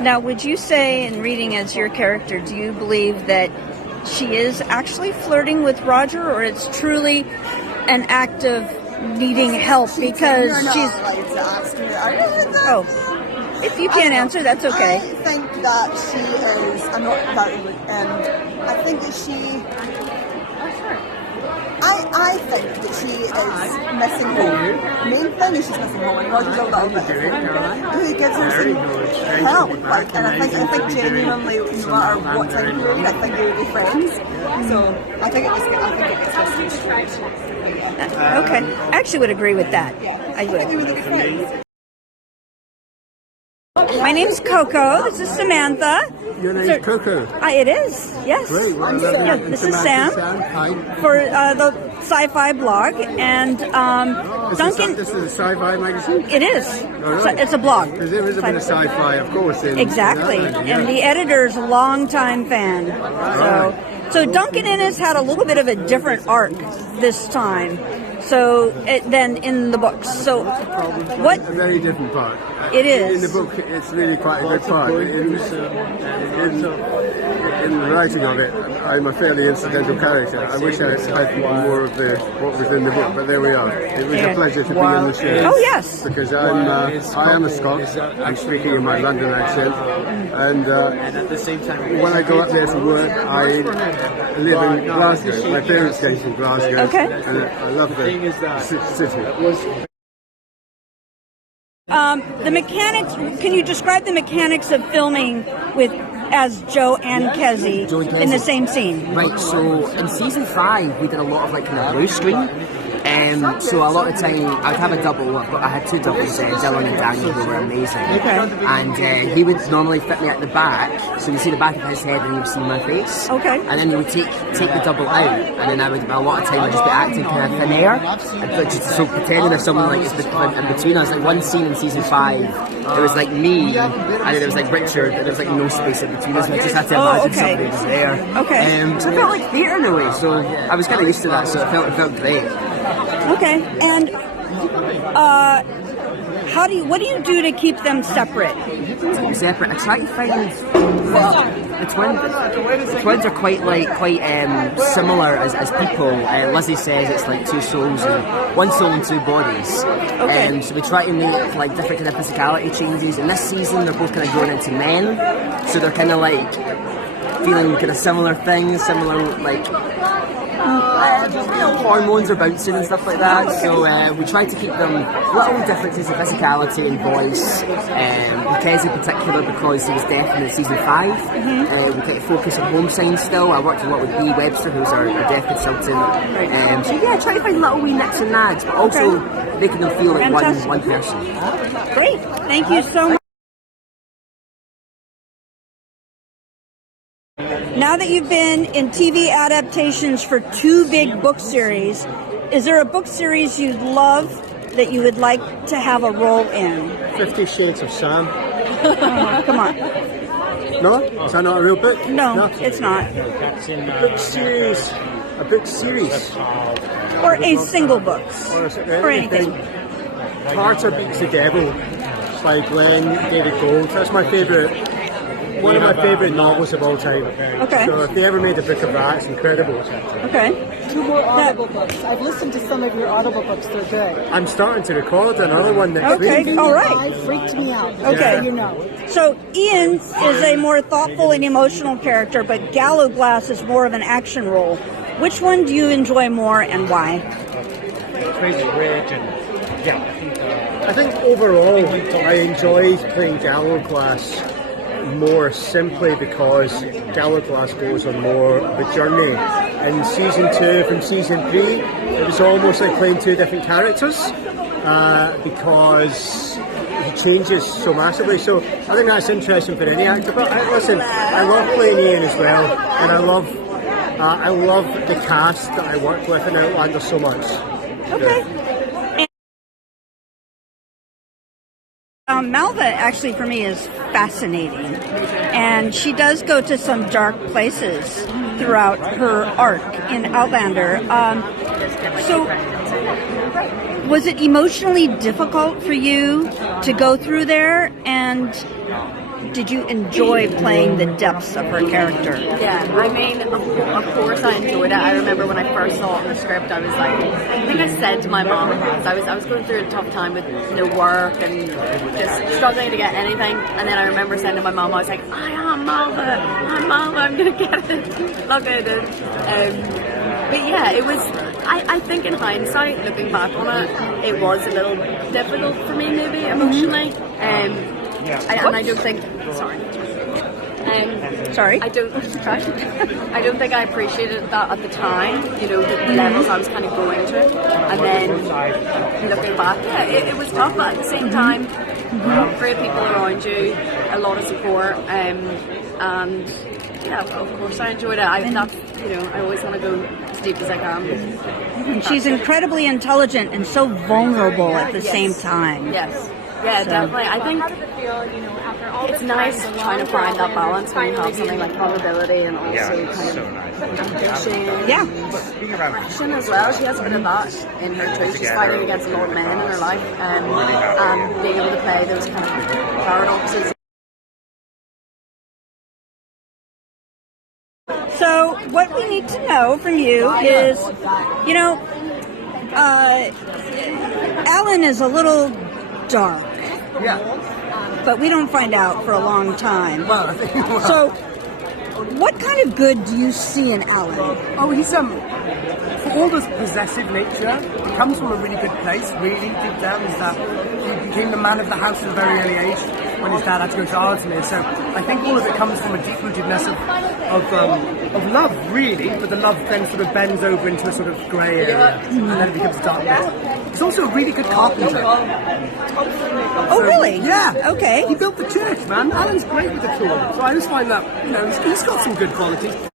Now, would you say, in reading as your character, do you believe that she is actually flirting with Roger, or it's truly an act of needing help because she's... Oh, if you can't answer, that's okay. I think that she is, I'm not very, I think that she... I think that she is missing home. The main thing is she's missing home, and Roger's a little bit who gives her some help. Like, and I think genuinely, no matter what time period, I think they would be friends. So I think it was okay, I actually would agree with that. Yeah. I would. They would be friends. My name's Koko. This is Samantha. Your name's Koko? It is, yes. Great. Well, this is Sam for the Sci-Fi blog. And Duncan... This is a sci-fi magazine? It is. Right. It's a blog. Because there is a bit of sci-fi, of course. Exactly. And the editor's a long-time fan. So Duncan has had a little bit of a different arc this time. Than in the books. So, what? A very different part. It is. In the book, it's really quite a good part. In the writing of it, I'm a fairly incidental character. I wish I had more of what was in the book, but there we are. It was a pleasure to be in the show. Oh yes. Because I am a Scot. I'm speaking in my London accent, and when I go up there to work, I live in Glasgow. My parents came from Glasgow, and I love the city. The mechanics. Can you describe the mechanics of filming as Joe and Kezzy in the same scene? Right. So in season 5, we did a lot of kind of blue screen. So a lot of time I'd have a double. I had 2 doubles, Dylan and Daniel, who were amazing. And he would normally fit me at the back, so you see the back of his head and you see my face. And then he would take the double out, and then a lot of time I'd just be acting kind of thin air, so pretending there's someone in between us. Like one scene in season 5, it was like me, and then there was like Richard, and there was like no space in between us. I just had to imagine somebody was there. So it felt like theatre in a way. So I was kind of used to that, so it felt great. Okay, and what do you do to keep them separate? Separate. I try to find the twins are quite similar as people. Lizzie says it's like 2 souls, one soul and 2 bodies. So we try to make different kind of physicality changes. In this season, they're both kind of growing into men, so they're kind of feeling kind of similar things, hormones are bouncing and stuff like that, so we try to keep them little differences in physicality and voice. Kezzy in particular, because he was deaf in season 5, we kind of focus on home signs still. I worked a lot with Bea Webster, who's our deaf consultant. So yeah, try to find little wee nicks and nags, but also making them feel like one person. Great, thank you so much. Now that you've been in TV adaptations for 2 big book series, is there a book series you'd love that you would like to have a role in? 50 Shades of Sam. Come on. No? Is that not a real book? No, it's not. A book series. Or a single book. Or anything. Carter Beats the Devil by Glenn David Gould. That's my favourite. One of my favourite novels of all time. So if they ever made a book of that, it's incredible. 2 more audible books. I've listened to some of your audible books. They're good. I'm starting to record another one next week. All right. Freaked me out. So Ian is a more thoughtful and emotional character, but Gallowglass is more of an action role. Which one do you enjoy more, and why? I think overall I enjoyed playing Gallowglass more simply because Gallowglass goes on more of a journey. In season 2 from season 3, it was almost like playing 2 different characters because he changes so massively. So I think that's interesting for any actor. But listen, I love playing Ian as well, and I love the cast that I work with in Outlander so much. Malva actually for me is fascinating, and she does go to some dark places throughout her arc in Outlander. So was it emotionally difficult for you to go through there, and did you enjoy playing the depths of her character? Yeah, I mean, of course I enjoyed it. I remember when I first saw the script, I was like, I think I said to my mom, because I was going through a tough time with work and just struggling to get anything, and then I remember saying to my mom, I was like, I'm Malva, I'm going to get it. Look at it. But yeah, it was, I think in hindsight, looking back on it, it was a little difficult for me maybe emotionally. And I don't think, sorry. I don't think I appreciated that at the time, the levels I was kind of going to. And then looking back, yeah, it was tough, but at the same time, great people around you, a lot of support, and yeah, of course I enjoyed it. I always want to go as deep as I can. And she's incredibly intelligent and so vulnerable at the same time. Yes. Yeah, definitely. I think it's nice trying to find that balance when you have something like vulnerability and also kind of ambition. Yeah. Passion as well. She has a bit of that in her too. She's fighting against a lot of men in her life, and being able to play those kind of paradoxes. So what we need to know from you is, Alan is a little dark. Yeah. But we don't find out for a long time. Well, I think, So, what kind of good do you see in Alan? Oh, he's for all this possessive nature, he comes from a really good place, really deep down, is that he became the man of the house at a very early age when his dad had to go to Ardmere. So I think all of it comes from a deep-rootedness of love, really, but the love then sort of bends over into a sort of grey area, and then it becomes darkness. He's also a really good carpenter. Oh, really? Yeah. Okay. He built the church, man. Alan's great with the tools. So I just find that, he's got some good qualities.